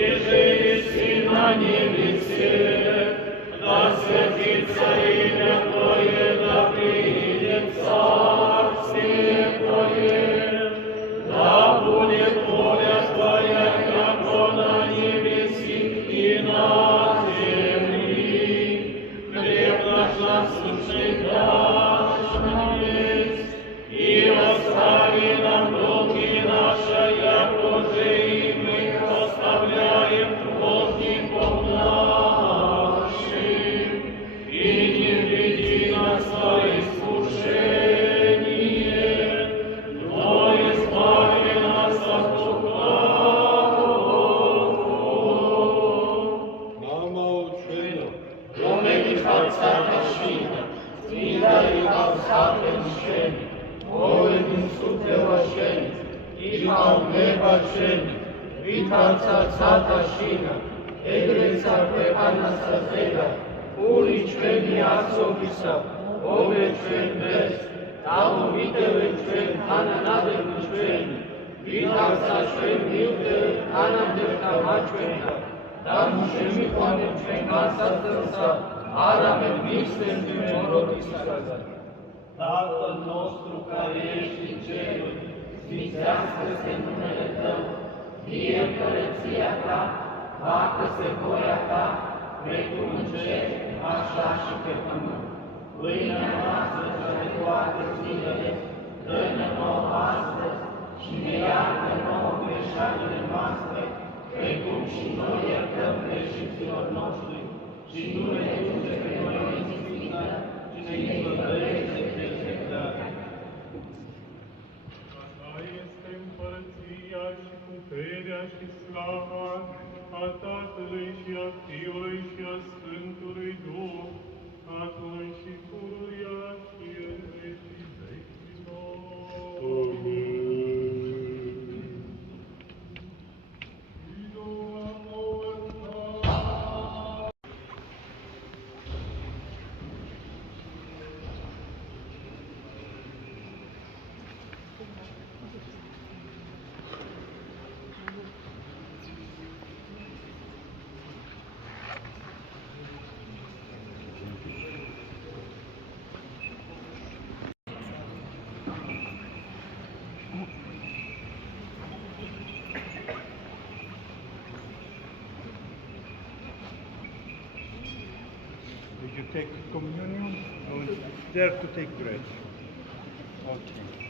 Иже еси на небесе, да святится имя Твое, да придет царствие Твое, да будет воля Твоя, яко на небеси и на земли. Хлеб наш насущный дашь нам есть, и остави нам долги наши, яко же и мы оставляем должников нашим. И не введи нас во искушение, но избави нас от лукавого. Мама учена, Domeni fața mașină, Sfânta Iuda Mșeni, Ove din sute vașeni, Iha neba ceni, Vitața țata șină, Egreța prehana sazela, Uri čveni asovisa, Ove čven bez, Tamo videve čven, Hana nadevnu čveni, Vitața čven milde, Hana delta mačvena, Tamo šemi konem čven casa tăsa, Aramen mixtem dimenorodisa. Tatăl nostru care ești în ceruri, sfințească-se numele Tău, fie împărăția Ta, facă-se voia Ta, precum în cer, așa și pe pământ. Pâinea noastră cea de toate zilele, dă-ne nouă astăzi și ne iartă nouă greșalile noastre, precum și noi iertăm greșiților noștri, și nu ne duce pe noi în ispită, ci ne izbăvește de dreptate. Ta este împărăția și puterea și slava a Tatălui și a Fiului și a Sfântului Duh, acum și pururia și în vecii vecilor. Did you take communion? Or dare to take bread? Okay.